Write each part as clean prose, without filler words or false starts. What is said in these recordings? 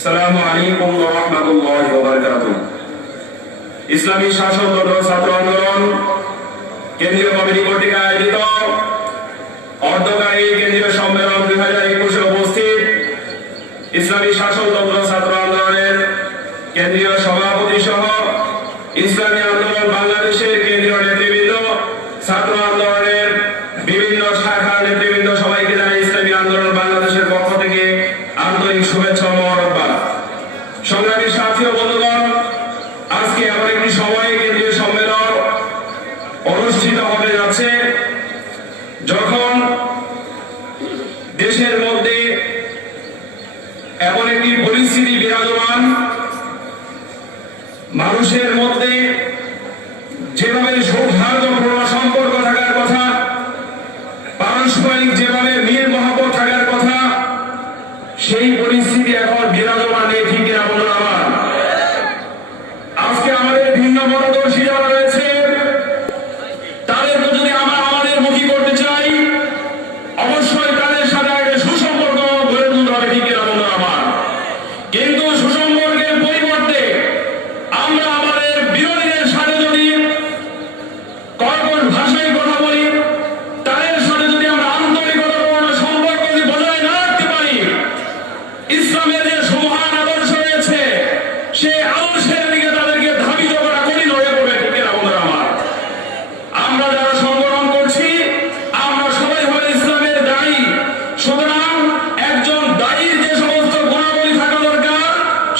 আসসালামু আলাইকুম ওয়া রাহমাতুল্লাহি ওয়া বারাকাতুহু। ইসলামী শাসনতন্ত্র ছাত্র আন্দোলন কেন্দ্রীয় কমিটি কর্তৃক আয়োজিত অর্ধকারী কেন্দ্রীয় সম্মেলন 2021 উপস্থিত ইসলামী শাসনতন্ত্র ছাত্র আন্দোলনের কেন্দ্রীয় সভাপতি সহ ইসলামী আন্দোলন বাংলাদেশের কেন্দ্রীয় নেতৃবৃন্দ, ছাত্র আন্দোলনের বিভিন্ন শাখার নেতৃবৃন্দ, সবাইকে জানাই ইসলামী আন্দোলন বাংলাদেশের পক্ষ থেকে আন্তরিক শুভেচ্ছা ও মোবারকবাদ। সংগ্রামী সাথী ও বন্ধুগণ, আজকে এমন একটি সময়ে কেন্দ্রীয় সম্মেলন অনুষ্ঠিত হতে যাচ্ছে যখন দেশের মধ্যে এমন একটি পরিস্থিতি বিরাজমান, মানুষের মধ্যে যেভাবে সৌহার্দ্যপূর্ণ সম্পর্ক থাকার কথা, পারস্পরিক যেভাবে মিল মহব্বত থাকার কথা, সেই পরিস্থিতি এখন বিরাজমান নেই, ঠিক কিনা বলুন আমার? আজকে আমাদের ভিন্ন মতাদর্শী যারা রয়েছে তাদেরকে যদি আমরা আমাদের মুখী করতে চাই, অবশ্যই তাদের সাথে আগে সুসম্পর্ক গড়ে তুলতে হবে, ঠিক কিনা বলুন আমার? কিন্তু সুসম্পর্কের পরিবর্তে আমরা আমাদের বিরোধীদের সাথে যদি কর্কশ ভাষায় কথা বলি, তাদের সাথে যদি আমরা আন্তরিকতাপূর্ণ সম্পর্ক যদি বজায় না রাখতে পারি, ইসলামের যে সুমহান আদর্শ রয়েছে সে আদর্শের দিকে তাদেরকে ধাবিত করা কঠিন হয়ে পড়বে, ঠিক কিনা বন্ধুরা আমার? আমরা যারা সংগঠন করছি, আমরা সবাই হলো ইসলামের দায়ী। সুতরাং একজন দায়ীর যে সমস্ত গুণাবলী থাকা দরকার,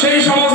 সেই সমস্ত